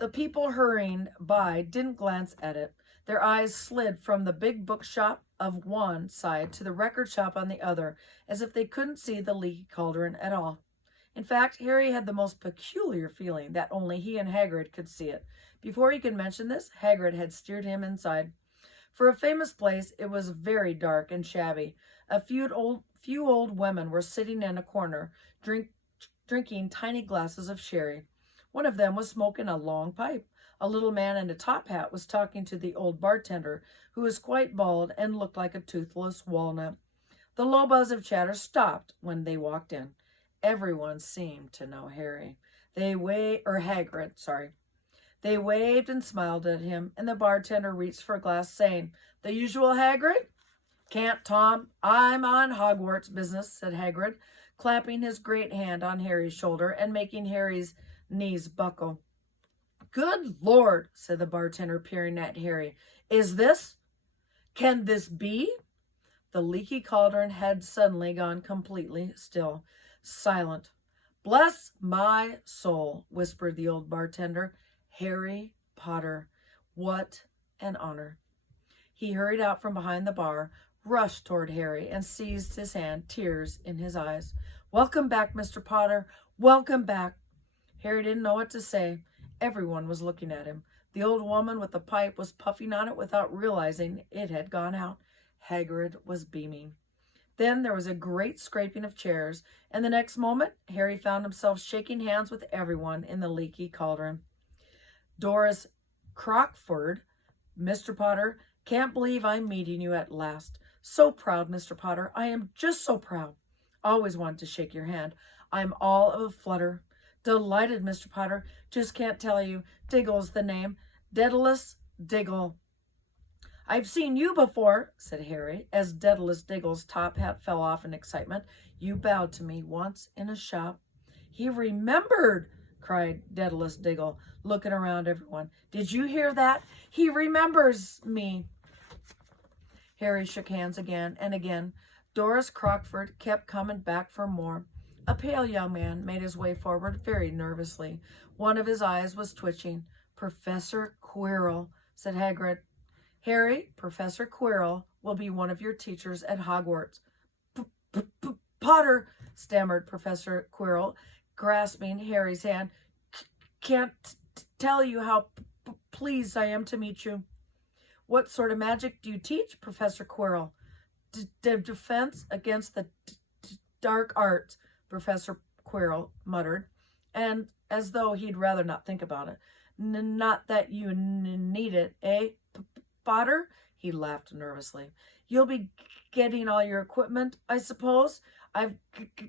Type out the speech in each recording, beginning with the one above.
The people hurrying by didn't glance at it. Their eyes slid from the big bookshop of one side to the record shop on the other, as if they couldn't see the leaky cauldron at all. In fact, Harry had the most peculiar feeling that only he and Hagrid could see it. Before he could mention this, Hagrid had steered him inside. For a famous place, it was very dark and shabby. Few old women were sitting in a corner, drinking tiny glasses of sherry. One of them was smoking a long pipe. A little man in a top hat was talking to the old bartender, who was quite bald and looked like a toothless walnut. The low buzz of chatter stopped when they walked in. Everyone seemed to know Hagrid, sorry. They waved and smiled at him, and the bartender reached for a glass, saying, "The usual Hagrid?" "Can't, Tom. I'm on Hogwarts business," said Hagrid, clapping his great hand on Harry's shoulder and making Harry's knees buckle. "Good Lord," said the bartender, peering at Harry. Can this be?" The leaky cauldron had suddenly gone completely still, silent. "Bless my soul," whispered the old bartender. "Harry Potter. What an honor." He hurried out from behind the bar, rushed toward Harry, and seized his hand, tears in his eyes. "Welcome back, Mr. Potter. Welcome back." Harry didn't know what to say. Everyone was looking at him. The old woman with the pipe was puffing on it without realizing it had gone out. Hagrid was beaming. Then there was a great scraping of chairs, and the next moment Harry found himself shaking hands with everyone in the leaky cauldron. "Doris Crockford, Mr. Potter, can't believe I'm meeting you at last. So proud, Mr. Potter. I am just so proud. Always wanted to shake your hand. I'm all of a flutter. Delighted, Mr. Potter. Just can't tell you. Diggle's the name. Daedalus Diggle." "I've seen you before," said Harry, as Daedalus Diggle's top hat fell off in excitement. "You bowed to me once in a shop." "He remembered!" cried Daedalus Diggle, looking around everyone. "Did you hear that? He remembers me." Harry shook hands again and again. Doris Crockford kept coming back for more. A pale young man made his way forward very nervously. One of his eyes was twitching. "Professor Quirrell," said Hagrid. "Harry, Professor Quirrell will be one of your teachers at Hogwarts." "Potter," stammered Professor Quirrell, grasping Harry's hand. "Can't tell you how pleased I am to meet you." "What sort of magic do you teach, Professor Quirrell?" Defense against the dark arts," Professor Quirrell muttered, and as though he'd rather not think about it. Not that you need it, eh, Potter?" He laughed nervously. "You'll be getting all your equipment, I suppose? I've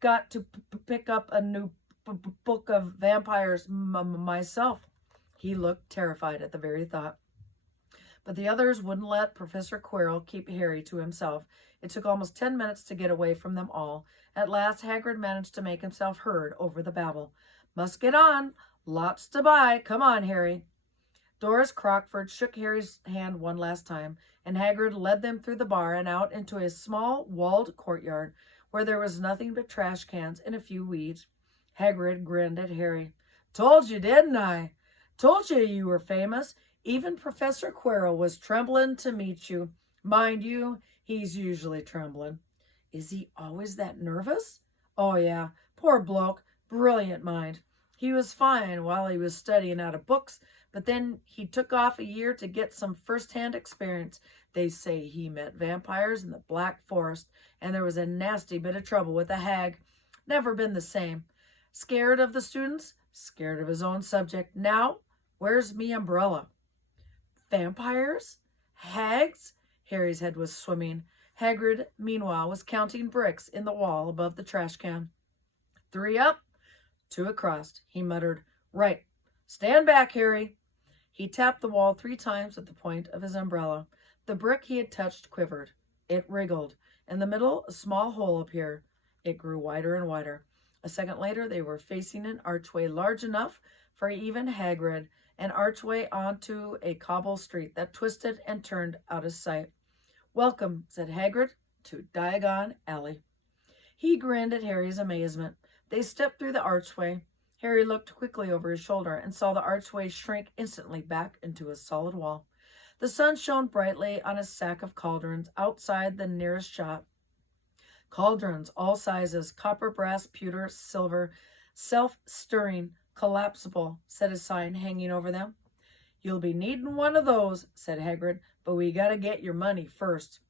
got to pick up a new book of vampires myself." He looked terrified at the very thought. But the others wouldn't let Professor Quirrell keep Harry to himself. It took almost 10 minutes to get away from them all. At last, Hagrid managed to make himself heard over the babble. "Must get on. Lots to buy. Come on, Harry." Doris Crockford shook Harry's hand one last time, and Hagrid led them through the bar and out into a small walled courtyard where there was nothing but trash cans and a few weeds. Hagrid grinned at Harry. "Told you, didn't I? Told you were famous. Even Professor Quirrell was trembling to meet you. Mind you, he's usually trembling." "Is he always that nervous?" "Oh, yeah. Poor bloke. Brilliant mind. He was fine while he was studying out of books, but then he took off a year to get some first-hand experience. They say he met vampires in the Black Forest, and there was a nasty bit of trouble with a hag. Never been the same. Scared of the students, scared of his own subject. Now, where's me umbrella?" "Vampires? Hags?" Harry's head was swimming. Hagrid, meanwhile, was counting bricks in the wall above the trash can. "3 up, 2 across," he muttered. "Right. Stand back, Harry." He tapped the wall 3 times with the point of his umbrella. The brick he had touched quivered. It wriggled. In the middle, a small hole appeared. It grew wider and wider. A second later, they were facing an archway large enough for even Hagrid, an archway onto a cobble street that twisted and turned out of sight. "Welcome," said Hagrid, "to Diagon Alley." He grinned at Harry's amazement. They stepped through the archway. Harry looked quickly over his shoulder and saw the archway shrink instantly back into a solid wall. The sun shone brightly on a stack of cauldrons outside the nearest shop. Cauldrons, all sizes, copper, brass, pewter, silver, self-stirring, collapsible, said a sign hanging over them. You'll be needing one of those, said Hagrid, but we gotta get your money first.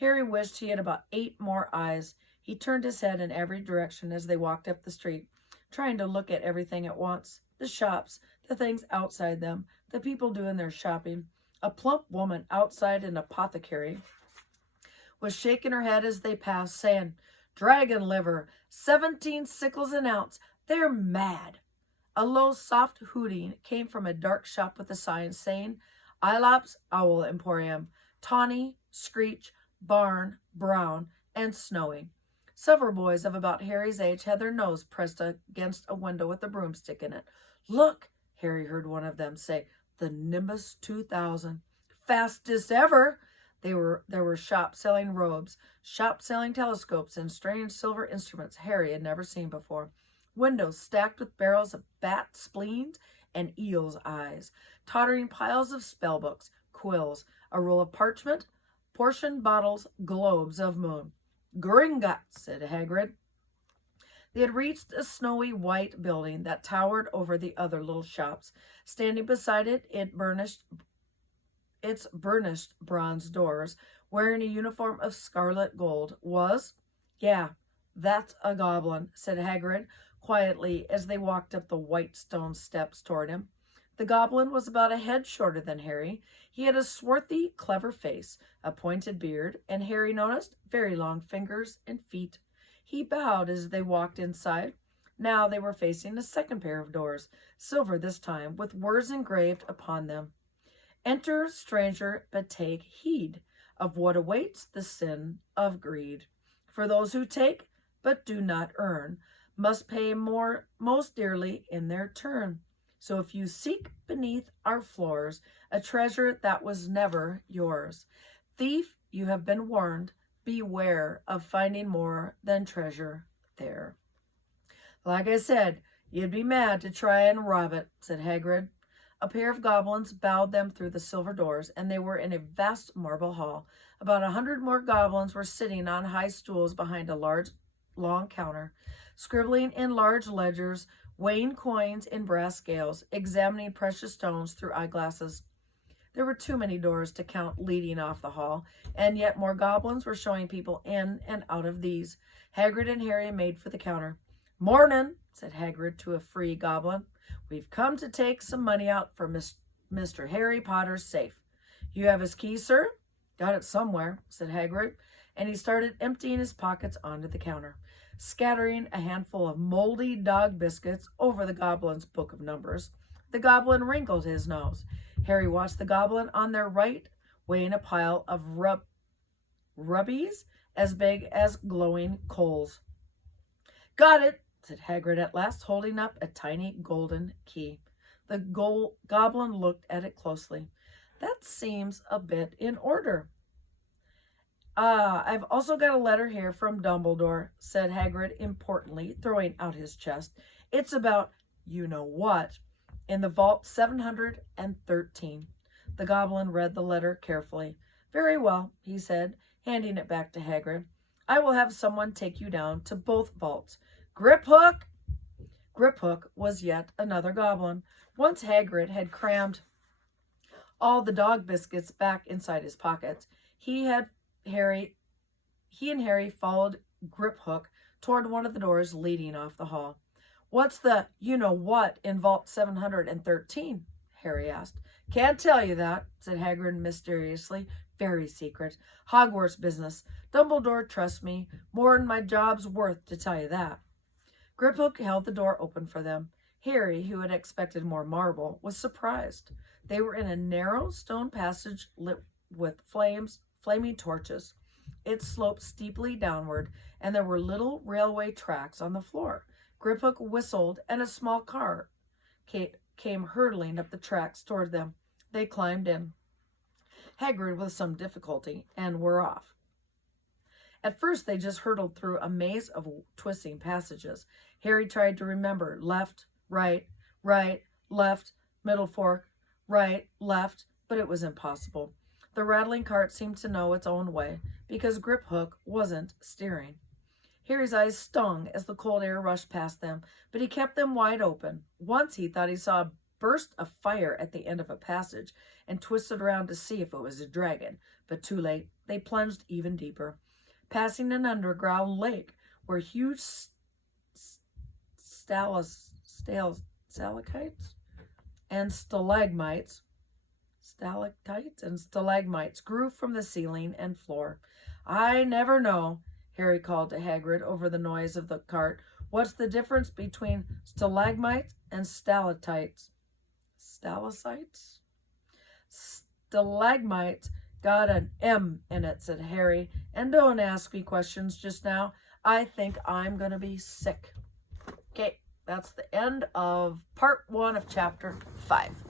Harry wished he had about 8 more eyes. He turned his head in every direction as they walked up the street, trying to look at everything at once. The shops, the things outside them, the people doing their shopping. A plump woman outside an apothecary was shaking her head as they passed, saying, Dragon liver, 17 sickles an ounce. They're mad. A low, soft hooting came from a dark shop with a sign saying, Aelops Owl Emporium, Tawny, Screech, Barn, Brown, and Snowy. Several boys of about Harry's age had their nose pressed against a window with a broomstick in it. Look, Harry heard one of them say, the Nimbus 2000. Fastest ever. There were shops selling robes, shops selling telescopes, and strange silver instruments Harry had never seen before. Windows stacked with barrels of bat spleens and eel's eyes, tottering piles of spellbooks, quills, a roll of parchment, portion bottles, globes of moon. Gringotts, said Hagrid. They had reached a snowy white building that towered over the other little shops. Standing beside it, its burnished bronze doors, wearing a uniform of scarlet gold, was, yeah, that's a goblin, said Hagrid quietly as they walked up the white stone steps toward him. The goblin was about a head shorter than Harry. He had a swarthy, clever face, a pointed beard, and Harry noticed very long fingers and feet. He bowed as they walked inside. Now they were facing a second pair of doors, silver this time, with words engraved upon them. Enter, stranger, but take heed of what awaits the sin of greed. For those who take, but do not earn, must pay most dearly in their turn. So if you seek beneath our floors a treasure that was never yours, thief, you have been warned, beware of finding more than treasure there. Like I said, you'd be mad to try and rob it, said Hagrid. A pair of goblins bowed them through the silver doors, and they were in a vast marble hall. About 100 more goblins were sitting on high stools behind a long counter, scribbling in large ledgers, weighing coins in brass scales, examining precious stones through eyeglasses. There were too many doors to count leading off the hall, and yet more goblins were showing people in and out of these. Hagrid and Harry made for the counter. Mornin', said Hagrid to a free goblin. We've come to take some money out for Mr. Harry Potter's safe. You have his key, sir? Got it somewhere, said Hagrid, and he started emptying his pockets onto the counter, scattering a handful of moldy dog biscuits over the goblin's book of numbers. The goblin wrinkled his nose. Harry watched the goblin on their right, weighing a pile of rubbies as big as glowing coals. Got it, said Hagrid at last, holding up a tiny golden key. The goblin looked at it closely. That seems a bit in order. I've also got a letter here from Dumbledore, said Hagrid importantly, throwing out his chest. It's about you-know-what, in the vault 713. The goblin read the letter carefully. Very well, he said, handing it back to Hagrid. I will have someone take you down to both vaults. Griphook! Griphook was yet another goblin. Once Hagrid had crammed all the dog biscuits back inside his pockets, he and Harry followed Griphook toward one of the doors leading off the hall. What's the you-know-what in Vault 713? Harry asked. Can't tell you that, said Hagrid mysteriously. Very secret. Hogwarts business. Dumbledore trusts me. More'n my job's worth to tell you that. Griphook held the door open for them. Harry, who had expected more marble, was surprised. They were in a narrow stone passage lit with flaming torches. It sloped steeply downward, and there were little railway tracks on the floor. Griphook whistled, and a small car came hurtling up the tracks toward them. They climbed in, Hagrid with some difficulty, and were off. At first, they just hurtled through a maze of twisting passages. Harry tried to remember left, right, right, left, middle fork, right, left, but it was impossible. The rattling cart seemed to know its own way because Grip Hook wasn't steering. Harry's eyes stung as the cold air rushed past them, but he kept them wide open. Once he thought he saw a burst of fire at the end of a passage and twisted around to see if it was a dragon, but too late. They plunged even deeper, passing an underground lake where huge stalactites and stalagmites grew from the ceiling and floor. I never know, Harry called to Hagrid over the noise of the cart. What's the difference between stalagmites and stalactites? Stalactites? Stalagmites got an M in it, said Harry. And don't ask me questions just now. I think I'm going to be sick. Okay, that's the end of part 1 of chapter 5.